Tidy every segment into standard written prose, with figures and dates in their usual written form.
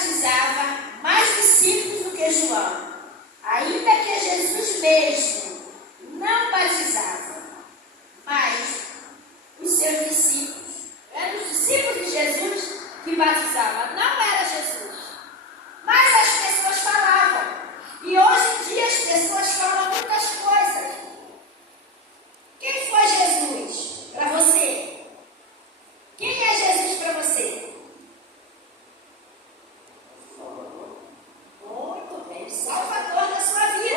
batizava mais discípulos do que João, ainda que Jesus mesmo não batizava, mas os seus discípulos. Eram os discípulos de Jesus que batizavam, não era Jesus. Mas as pessoas falavam. E hoje em dia as pessoas falam muitas coisas. Quem foi Jesus para você? Quem é Jesus para você? Muito bem, o Salvador da sua vida.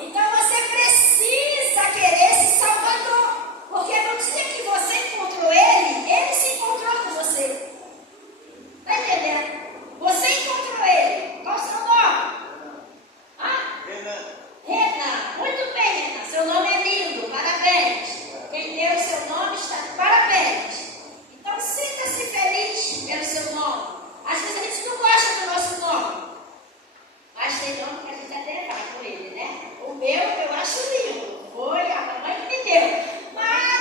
Então você precisa querer esse Salvador. Porque no dia que você encontrou ele se encontrou com você. Está entendendo? Você encontrou ele. Qual o seu nome? Renan. Muito bem, Renan. Seu nome é lindo. Parabéns. Quem deu o seu nome está de parabéns. Então sinta-se feliz pelo seu nome. Às vezes a gente não gosta do nosso nome. Mas tem nome que a gente até vai com ele, né? O meu eu acho lindo. Foi a mamãe que me deu. Mas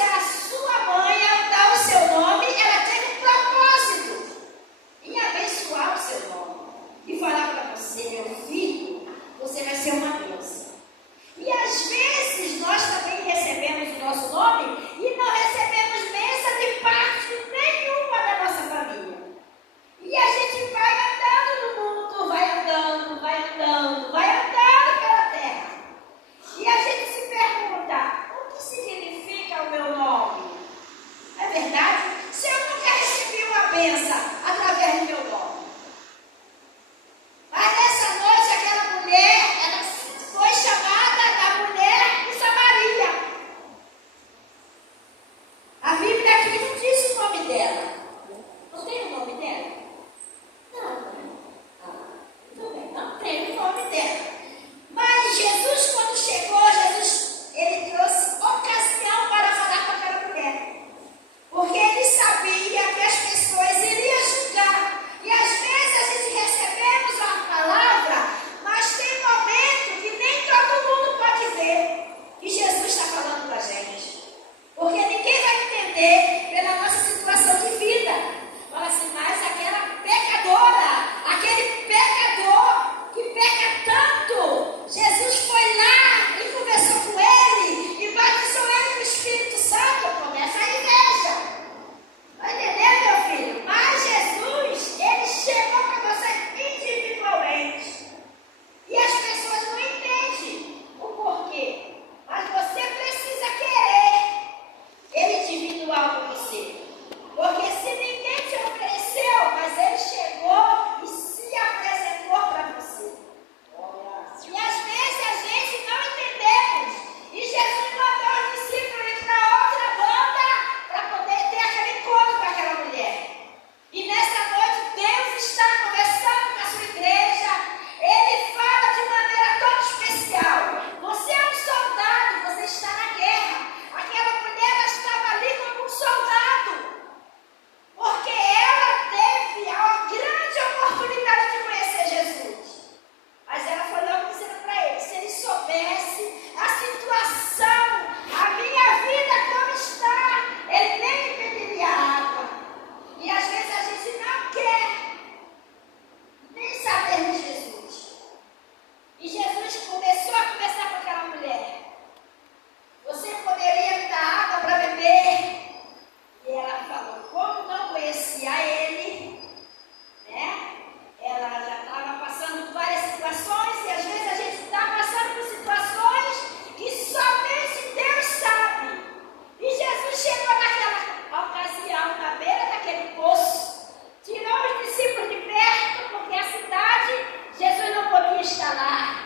a sua mãe, ao dar o seu nome, ela teve um propósito em abençoar o seu nome e falar para você, meu filho, você vai ser uma bênção. E às vezes nós também recebemos o nosso nome e não recebemos bênção de parte nenhuma da nossa família. E a gente vai andando no mundo, vai andando pela terra. E a gente se pergunta, o que significa o meu nome? Não é verdade? Se eu nunca recebi uma bênção através do meu nome. Mas nessa noite aquela mulher, ela foi chamada da mulher de Samaria. A Bíblia aqui não diz o nome dela. Não tem o nome dela? Não. Tudo bem, não tem o nome dela. Mas Jesus, quando chegou, ele trouxe ocasião para falar com aquela mulher. Porque ele sabia que as pessoas iriam julgar. E às vezes a gente recebemos uma palavra, mas tem momento que nem todo mundo pode ver que Jesus está falando com a gente. Porque ninguém vai entender pela nossa situação de vida. Fala assim, mas aquela pecadora, aquele pecador que peca tanto, Jesus foi lá e conversou com ele e batizou ele com o Espírito Santo. Começa a inveja. Vai entender, meu filho? Mas Jesus, ele chegou para você individualmente. E as pessoas não entendem o porquê. Mas você precisa querer ele individual com você. Porque se ninguém te ofereceu, mas ele chegou e se apresentou para você. E às vezes a gente não entendemos. E Jesus mandou os discípulos ir para outra banda para poder ter aquele encontro com aquela mulher. E nessa noite Deus está conversando com a sua igreja. Ele fala de maneira tão especial. Você é um soldado, você está na guerra. Aquela mulher estava ali como um soldado. Porque ela teve a grande oportunidade de conhecer Jesus. Mas ela foi logo dizendo para ele, se ele soubesse a situação, a minha vida como está, ele nem me pediria água. E às vezes a gente não quer nem saber de Jesus. E Jesus começou a conversar com aquela mulher. Você poderia me dar água para beber? E ela falou, como não conhecia ele, né? Ela já estava passando por várias situações e às vezes a gente está passando por situações que somente Deus sabe. E Jesus chegou naquela ocasião, na beira daquele poço, tirou os discípulos de perto, porque a cidade, Jesus não podia estar lá.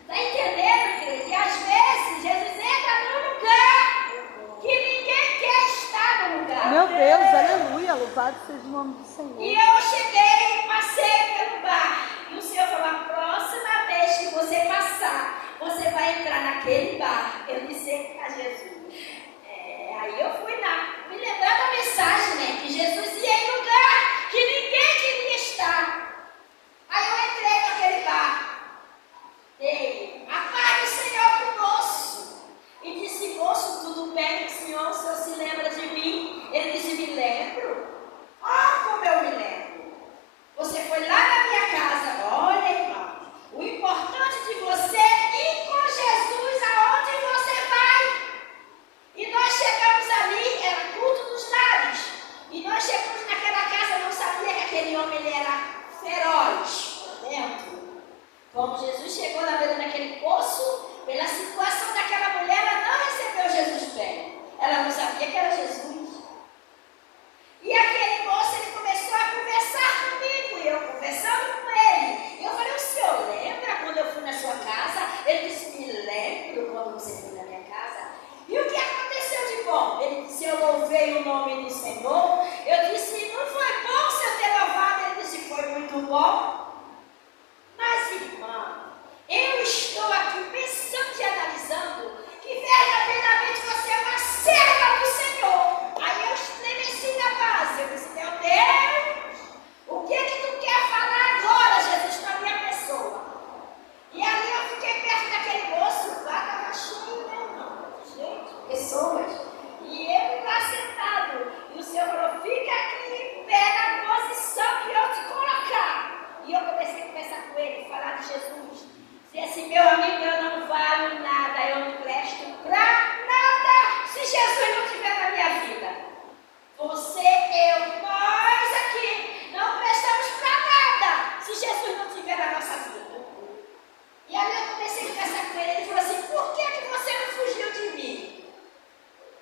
Está entendendo, igreja? E às vezes Jesus entra num lugar que ninguém quer estar no lugar. Meu Deus, aleluia, louvado seja o nome do Senhor. E eu cheguei e passei pelo bar. E o Senhor falou, a próxima vez que você passar, você vai entrar naquele bar. Eu disse a Jesus. Aí eu fui lá, me lembrando da mensagem, né? Que Jesus ia em lugar que ninguém queria estar. Aí eu entrei naquele bar. Dei, a paz do Senhor pro moço. E disse, moço, tudo bem, senhor? O senhor se lembra de mim? Ele disse, me lembro. Como Ele disse, eu louvei o nome do Senhor. Eu disse, não foi bom você ter louvado? Ele disse, foi muito bom. Mas, irmã, eu estou aqui pensando e analisando que verdadeiramente você é uma serva do Senhor. Aí eu estremeci na base. Eu disse, meu Deus, o que é que tu quer falar agora, Jesus, para a minha pessoa? E ali eu fiquei perto daquele moço, lá estava cheio, né, irmão? Gente, pessoas. E ele lá sentado. E o Senhor falou, fica aqui, pega a posição que eu te colocar. E eu comecei a conversar com ele, falar de Jesus. Se esse meu amigo, eu não valho nada, eu não presto pra nada, se Jesus não estiver na minha vida. Você, eu, nós aqui, não prestamos pra nada, se Jesus não estiver na nossa vida. E aí eu comecei a conversar com ele, ele falou assim, por que você não fugiu de mim?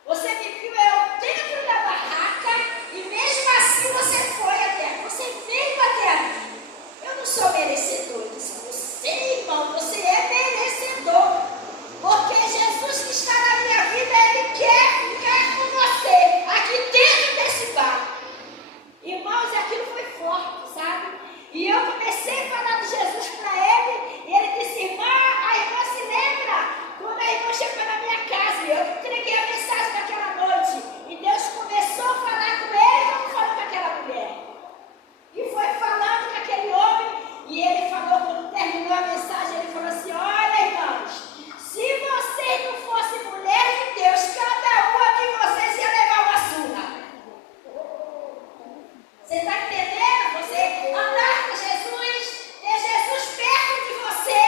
Você me viu eu dentro da barraca e mesmo assim você foi até, você veio até mim. Eu não sou merecedor. Eu disse, você, irmão, você é merecedor. Porque Jesus que está na minha vida, Ele quer ficar com você, aqui dentro desse barco. Irmãos, aquilo foi forte, sabe? E eu comecei a falar de Jesus para ele, e ele disse, irmã, a irmã se lembra? Quando a irmã chegou na minha casa, eu entreguei a mensagem daquela noite, e Deus começou a falar com ele, como falou com aquela mulher. E foi falando com aquele homem, e ele falou, quando terminou a mensagem, ele falou assim, olha, irmãos, se vocês não fossem mulher de Deus, cada uma de vocês ia levar uma surra. Você está entendendo? Você andar com Jesus, ter Jesus perto de você,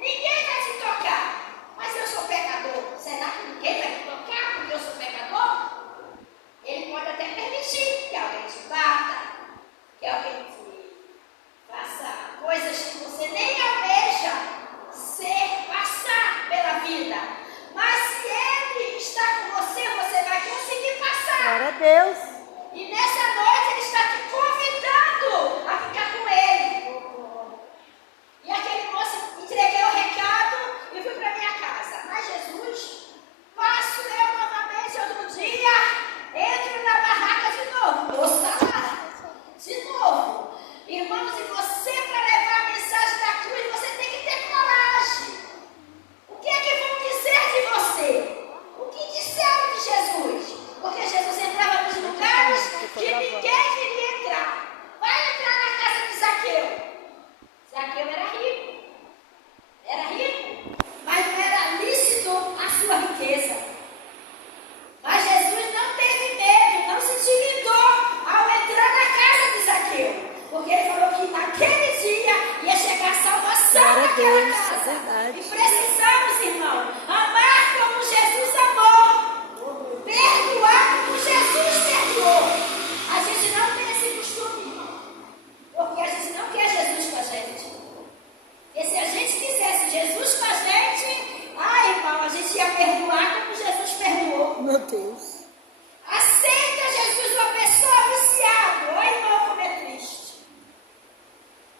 ninguém vai te tocar. Mas eu sou pecador. Será que ninguém vai te tocar porque eu sou pecador? Ele pode até permitir que alguém te bata, que alguém te faça coisas que você nem almeja passar pela vida. Mas se Ele está com você, você vai conseguir passar. Glória a Deus. E nessa noite Ele está te convidando a ficar com Ele. E aquele moço, entreguei o recado e fui para minha casa. Mas Jesus, passo eu novamente outro dia, entro na barraca de novo. O moço está lá, de novo. Irmãos, e você para levar a mensagem da cruz, você tem que ter coragem. O que é que vão dizer de você? O que disseram de Jesus? Porque Jesus entrava nos lugares que ninguém queria entrar. Vai entrar na casa de Zaqueu. Zaqueu era rico. Era rico, mas não era lícito a sua riqueza. Mas Jesus não teve medo, não se intimidou ao entrar na casa de Zaqueu. Porque ele falou que naquele dia ia chegar a salvação naquela casa. E precisamos, irmão, amar como Jesus amou. Perdoar como Jesus perdoou. A gente não tem esse costume, irmão. Porque a gente não quer Jesus com a gente. E se a gente quisesse Jesus com a gente, irmão, a gente ia perdoar como Jesus perdoou. Meu Deus. Aceita Jesus uma pessoa viciada. Olha, irmão, como é triste.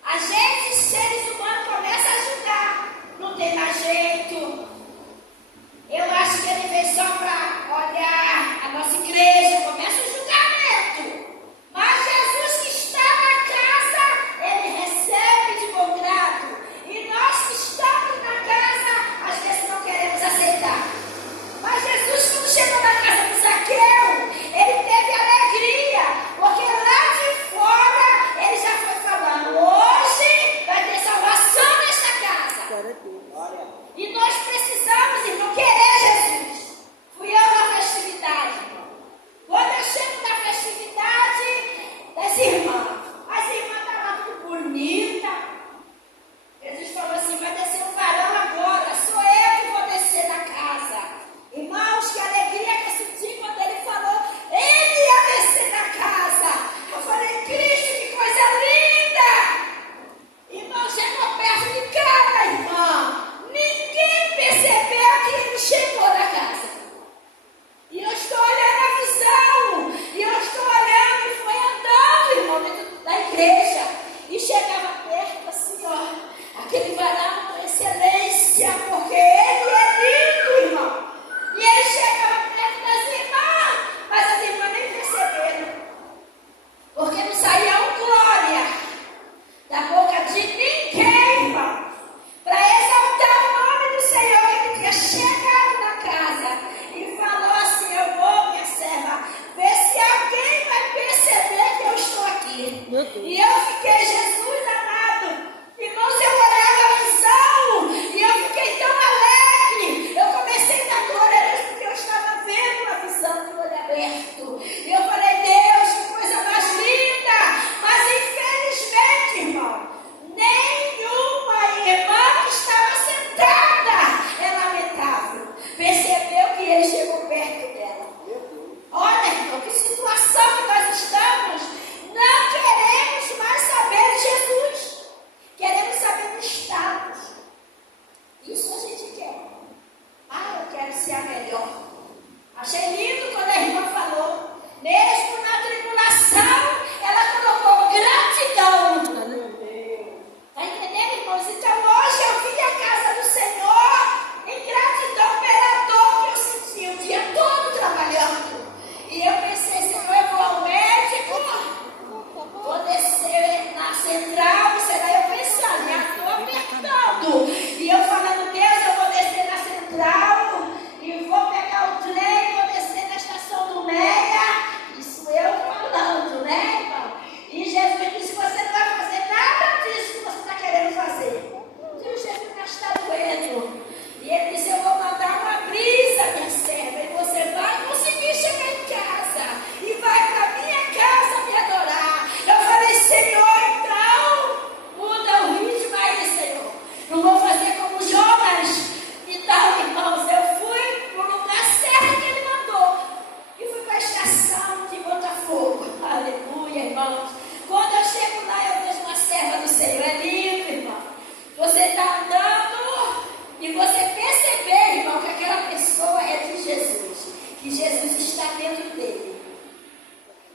A gente, seres humanos, começa a ajudar. Não tem mais jeito. Eu acho que ele veio só para olhar a nossa igreja. Começa o julgamento. Mas Jesus que está na casa, Ele recebe de bom grado. E nós que estamos na casa, às vezes não queremos aceitar. Mas Jesus, quando chegou na casa do Zaqueu,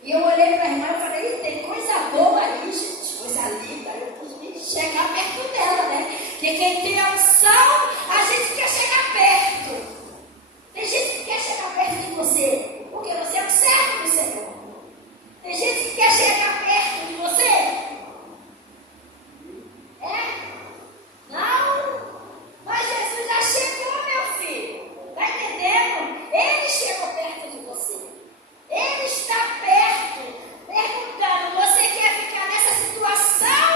E eu olhei para a irmã e falei, tem coisa boa aí, gente, coisa linda. Eu pude chegar perto dela, né? Porque quem tem a unção, a gente quer chegar perto. Tem gente que quer chegar perto de você, porque você é um servo do Senhor. Tem gente que quer chegar perto de você. Não, mas Jesus já chegou, meu filho. Está entendendo? Ele chegou perto de você. Ele está perto, perguntando: você quer ficar nessa situação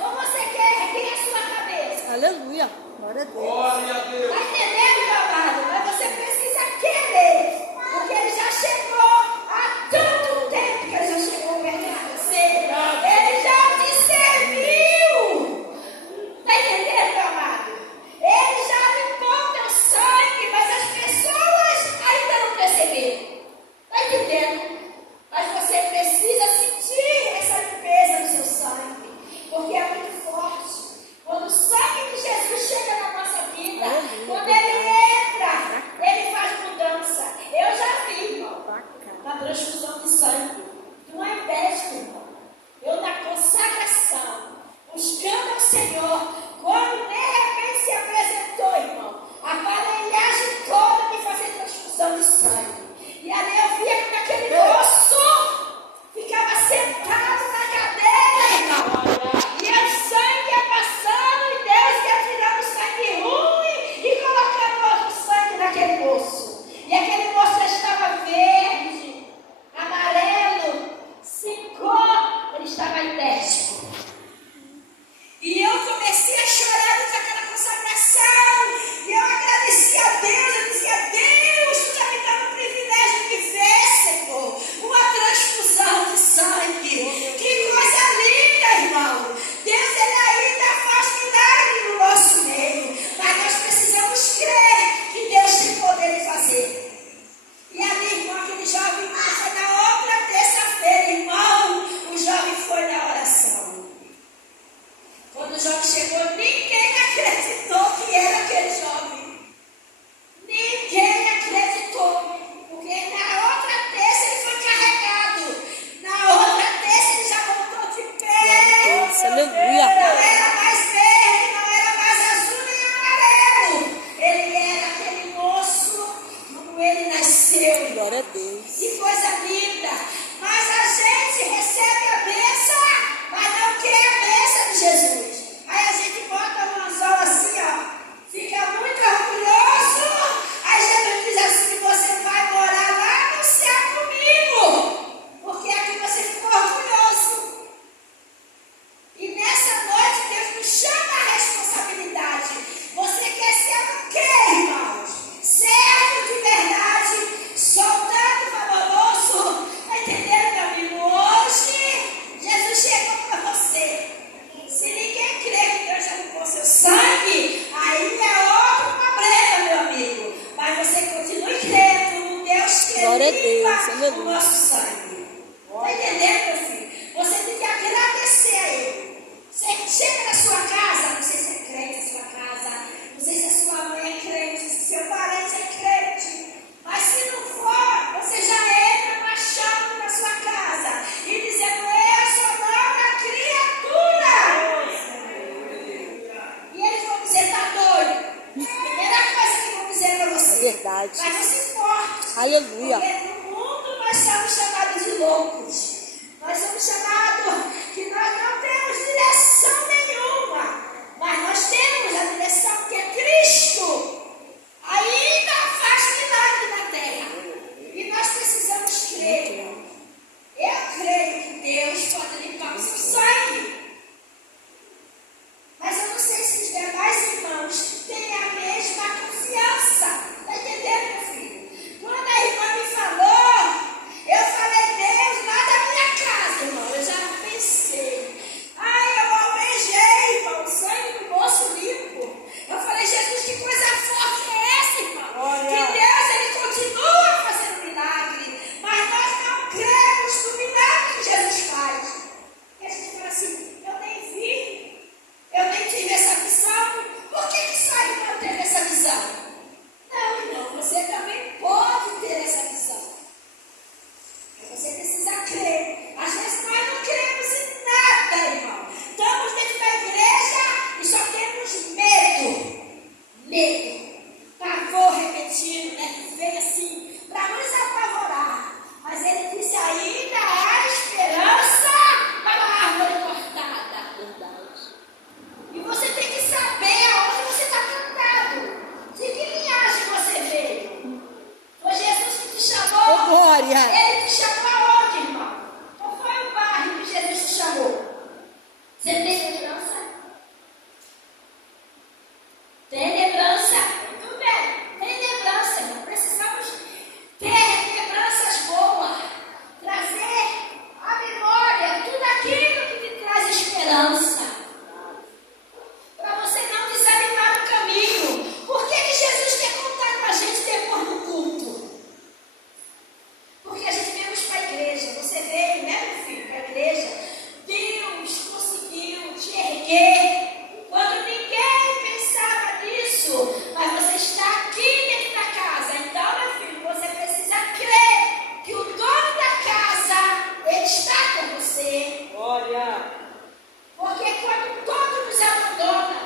ou você quer erguer a sua cabeça? Aleluia. Glória a Deus. Glória a Deus. Está entendendo, meu amado? Mas você precisa querer, porque ele já chegou há tanto tempo que ele já chegou perto de você. Ele já te serviu. Está entendendo, meu amado? Ele já limpou teu sangue, mas as pessoas ainda não perceberam. Está entendendo? Mas você precisa sentir essa limpeza no seu sangue, porque é muito forte. Quando o sangue de Jesus chega na nossa vida, quando ele entra, ele faz mudança. Eu já vi, irmão, na transfusão de sangue. Tu não é inveja, irmão. Eu na consagração, buscando ao Senhor, quando de repente se apresentou, irmão, a aparelhagem toda de fazer transfusão de sangue. E ali eu via que aquele moço ficava sentado na cadeira, irmão. E o sangue ia passando e Deus ia tirando o sangue ruim e colocando outro sangue naquele moço. E aquele moço já estava verde, amarelo, secou, ele estava idético. E eu comecei a chorar naquela consagração. E eu agradeci a Deus. Eu dizia: Deus, tu está me dando o privilégio de ver, Senhor, uma transfusão de sangue. Que coisa linda, irmão. Deus, ele ainda faz milagre no nosso meio. Mas nós precisamos crer que Deus tem poder de fazer. E ali, irmão, aquele jovem foi na outra terça-feira, irmão. O jovem foi na oração. Quando o jovem chegou, ninguém acreditou que era aquele jovem. Ninguém acreditou. Porque na outra terça ele foi carregado. Na outra terça ele já voltou de pé. Aleluia. Não era mais verde, não era mais azul nem amarelo. Ele era aquele moço como ele nasceu. Glória a Deus. Que coisa linda. Mas a gente recebe a bênção, mas não quer a bênção de Jesus. Aí a gente bota no anzol assim, ó. Fica muito orgulhoso. Aí Jesus diz assim: você vai morar lá no céu comigo. Porque aqui você ficou orgulhoso. E nessa noite Deus nos chama a responsabilidade. Você quer ser o quê, irmãos? Servo de verdade, soldado valoroso. Está entendendo, meu amigo? Hoje Jesus chegou para você. Se ninguém crê que Deus já limpou seu sangue, aí é outro problema, meu amigo. Mas você continue crendo no Deus que Glória a Deus, limpa aleluia. o nosso sangue. Está entendendo, meu filho? Você tem que agradecer a Ele. Você chega na sua casa, não sei se é crente na sua casa, não sei se a sua mãe é crente, se seu parente é crente. Mas se não for, você já entra marchando na sua casa e dizendo: eu sou nova criatura. E eles vão dizer: tá doido. Primeira coisa que vão dizer para você. É verdade. Mas não se importe. Aleluia. Porque no mundo nós somos chamados de loucos. Nós somos chamados que nós não temos direção nenhuma. Mas nós temos a direção que é Cristo. Ainda faz milagre na terra. E nós precisamos crer. Eu creio que Deus pode limpar o seu sangue. Mas eu não sei se os demais irmãos têm a mesma confiança. Está entendendo, meu filho? Quando a irmã Glória. Ele te chamou aonde, irmão? Qual foi o bairro que Jesus te chamou? Você tem lembrança? Tem lembrança? Muito bem. Tem lembrança, irmão. Precisamos ter lembranças boas. Trazer à memória tudo aquilo que te traz esperança. Para você não desanimar no caminho. Por que Jesus quer contar com a gente depois do culto? Porque a gente veio para a igreja. Você veio, né, meu filho, para a igreja. Deus conseguiu te erguer quando ninguém pensava nisso. Mas você está aqui dentro da casa. Então, meu filho, você precisa crer que o dono da casa, ele está com você. Glória. Porque quando todos nos abandonam,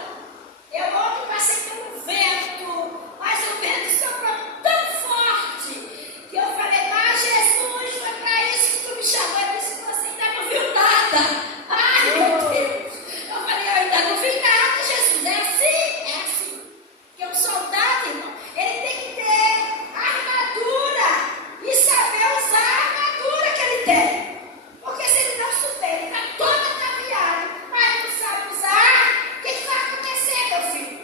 eu ontem passei pelo vento, mas o vento soprou tão forte que eu falei, mas Jesus, foi para isso que tu me chamou. Eu disse, você ainda não viu nada. Ai, meu Deus. Eu falei, eu ainda não vi nada, Jesus. É assim, é assim. Porque um soldado, irmão, ele tem que ter armadura e saber usar a armadura que ele tem. Porque se ele não souber, ele está todo ataviado, mas não sabe usar, o que vai acontecer, meu filho?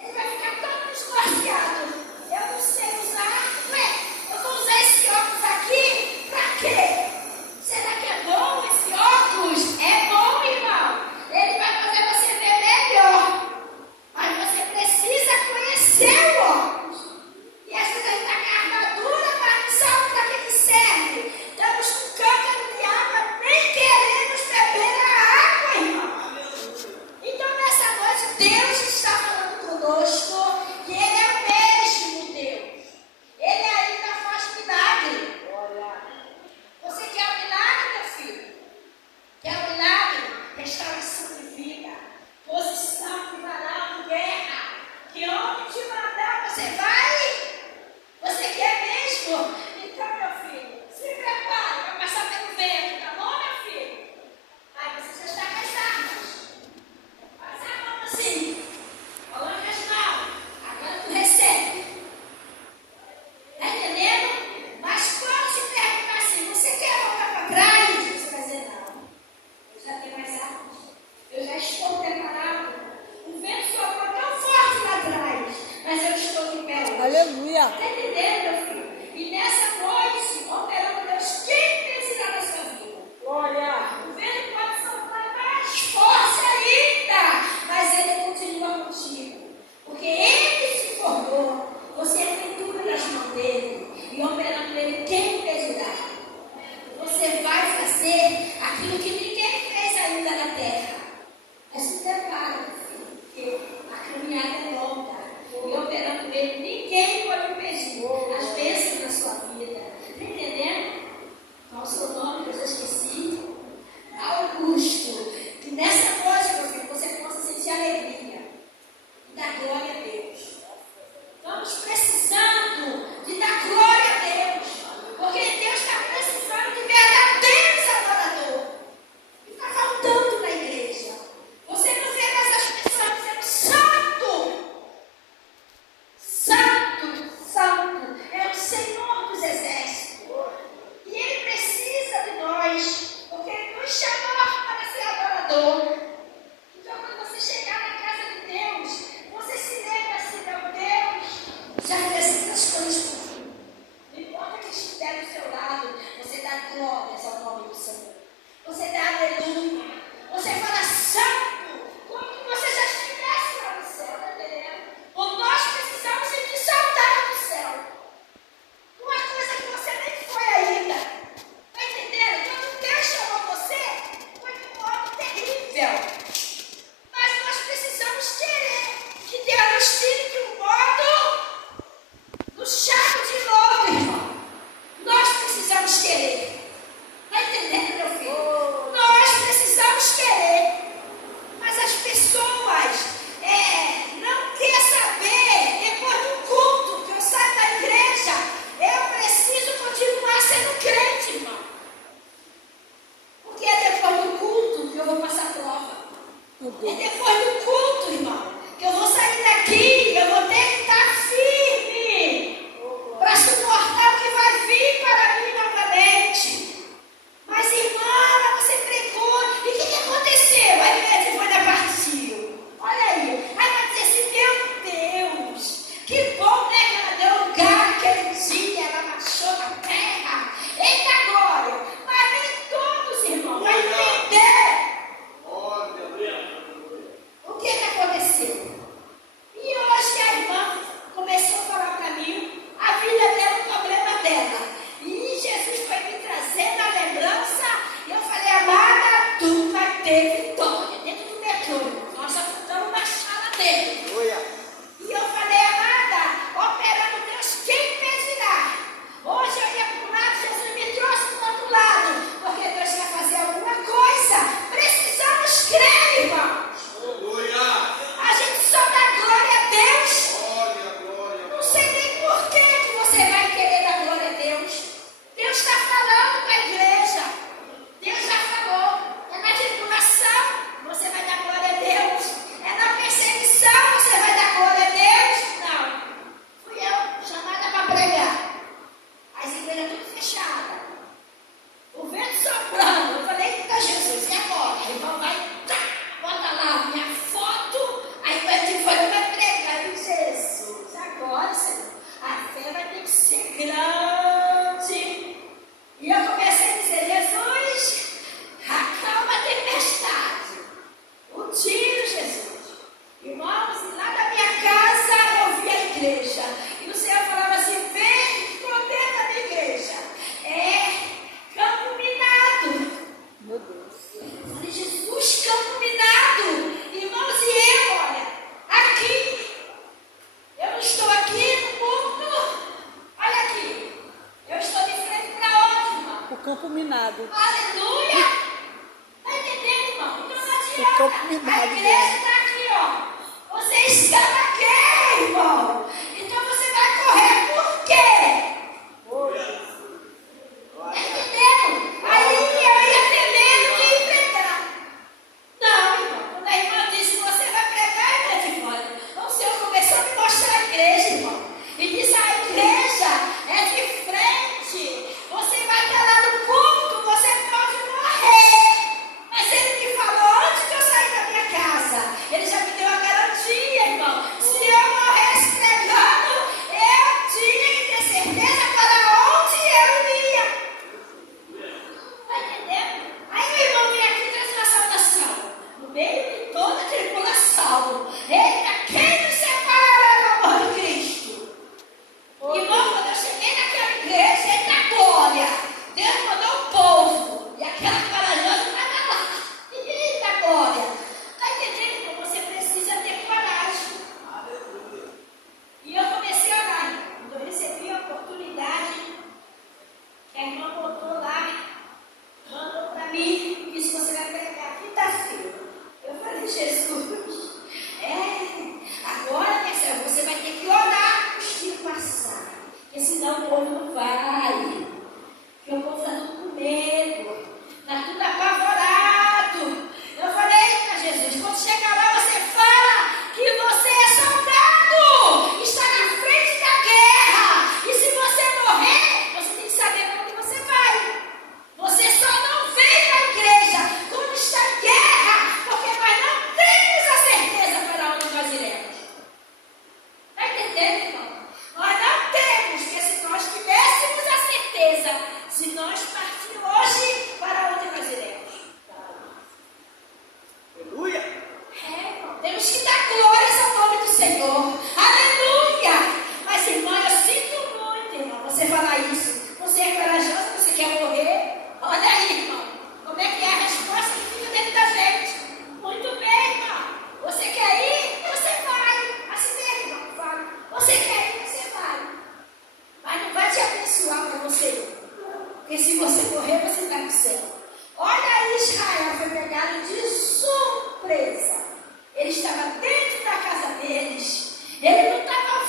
Ele vai ficar todo desnorteado. Eu não sei usar. Ué, eu vou usar esse óculos aqui pra quê? Será que é bom esse óculos? É bom, irmão. Ele vai fazer você ver melhor. Mas você precisa conhecer o óculos. E às vezes a gente está com a armadura, mas não sabe para que serve. Estamos com cântaro de água, nem queremos beber a água, irmão. Então nessa noite Deus está falando conosco que Ele é o mesmo Deus. Ele ainda faz milagre. Você quer um milagre, meu filho? Quer um milagre? Restauração de vida, posição de varão de guerra. Que onde te mandar você vai? Você quer mesmo? Então, meu filho, se prepare para passar pelo vento, tá bom, meu filho? Aí você já está com as armas. Faz a mão assim. Coloca as mãos. Agora tu recebe. Tá entendendo? Mas quando se perguntar assim, você quer voltar para trás? Você vai dizer, não. Eu já tenho mais armas. Eu já estou preparado. O vento soprou tão forte lá atrás, mas eu estou de pé hoje. Aleluia. Está entendendo, meu filho? E nessa noite, operando Deus, quem precisa da sua vida? Glória. O vento pode soprar mais forte ainda, mas ele continua contigo. Porque ele se formou, você é feitura das mãos dele, e operando nele, quem impedirá? Você vai fazer aquilo que ninguém fez ainda na terra. Mas se prepara, meu filho, porque a caminhada é longa. E operando nele, ninguém pode impedir as bênçãos na sua vida. Está entendendo? Qual o seu nome que eu já esqueci? Augusto. Que nessa noite, meu filho, você possa sentir alegria e dar glória a Deus. Estamos precisando de dar glória a Deus. Porque Deus está precisando de verdadeiros adoradores. E está faltando na igreja. Você não vê mais as pessoas dizendo santo. Santo, santo é o Senhor dos exércitos. E Ele precisa de nós, porque Ele nos chamou para ser adorador. Então, quando você chegar na casa de Deus, você se lembra assim, meu Deus, já fez muitas coisas por mim. Não importa quem estiver do seu lado, você dá glórias ao nome do Senhor. Você dá aleluia. Você fala santo, como que você já estivesse lá no céu, tá entendendo? Ou nós precisamos sentir saudade do céu. Uma coisa que você nem foi ainda. Tá entendendo? Quando Deus chamou você, foi de um modo terrível. Mas nós precisamos querer que Deus nos tire de um modo do chato de novo, irmão. Nós precisamos querer. Tá entendendo, meu filho? fechada. O vento soprando. Eu falei, eita Jesus, e agora? Aí o irmão vai, tá, bota lá a minha foto. Aí foi para pregar. Eu disse, Jesus, agora, Senhor, a fé vai ter que ser grande. E eu comecei a dizer, Jesus, acalma a tempestade. O tiro, Jesus. Irmãos, e lá da minha casa eu vi a igreja. E o Senhor falava assim, vem esconder da minha igreja. Campo Minado. Meu Deus. Eu falei, Jesus, Campo Minado. Irmãos, e eu, olha, aqui. Eu não estou aqui no mundo. Olha aqui. Eu estou de frente para onde, irmão? O campo minado. Aleluia. Está entendendo, irmão? Então não adianta. O campo minado. A igreja está aqui, ó. Você estava aqui, irmão. Então você vai correr por quê? Está entendendo? Aí eu ia ter medo de ir pregar. Não, irmão. Quando a irmã disse, você vai pregar, eu ia de fora. O Senhor começou a me mostrar a igreja, irmão. E disse, a igreja é de frente. Você vai estar lá no púlpito, você pode morrer. Mas ele me falou antes que eu saí da minha casa. Ele já me deu a garantia, irmão. Se eu morresse pregando, eu tinha que ter certeza para onde eu ia. Está entendendo? Aí o irmão vem aqui trazer uma saudação. No meio de toda a tribulação. Eita, quem nos separa do amor de Cristo? Irmão, quando eu cheguei naquela igreja, eita glória. Deus mandou o povo. E aquela corajosa estava lá. Eita glória. Está entendendo, irmão? Você precisa ter coragem. E eu comecei a orar. Quando eu recebi a oportunidade, a irmã botou lá, mandou para mim, disse, você vai pregar quinta-feira. Eu falei, Jesus, agora, minha senhora, você vai ter que orar os dias passar, porque senão o povo não vai. Porque o povo está tudo com medo, está tudo apavorado. Eu falei, eita Jesus, quando chegar lá você fala que você é soldado, está na frente da guerra, e se você morrer, você tem que saber para onde você vai. Você só não vem para a igreja quando está em guerra, porque nós não temos a certeza para onde nós iremos. Está entendendo, irmão? Nós não temos, porque se nós tivéssemos a certeza, se nós partir hoje, para onde nós iremos? Aleluia! Irmão, temos que dar glórias ao nome do Senhor. Aleluia! Mas, irmão, eu sinto muito, irmão, você falar isso. Você é corajoso, você quer morrer? Olha aí, irmão, como é que é a resposta que fica dentro da gente. Muito bem, irmão. Você quer ir? Você vai. Assim mesmo, irmão, fala. Você quer ir? Você vai. Mas não vai te abençoar para você ir. Porque se você morrer, você vai para o céu. Olha aí, Israel foi pegado de surpresa. Ele estava dentro da casa deles. Ele não estava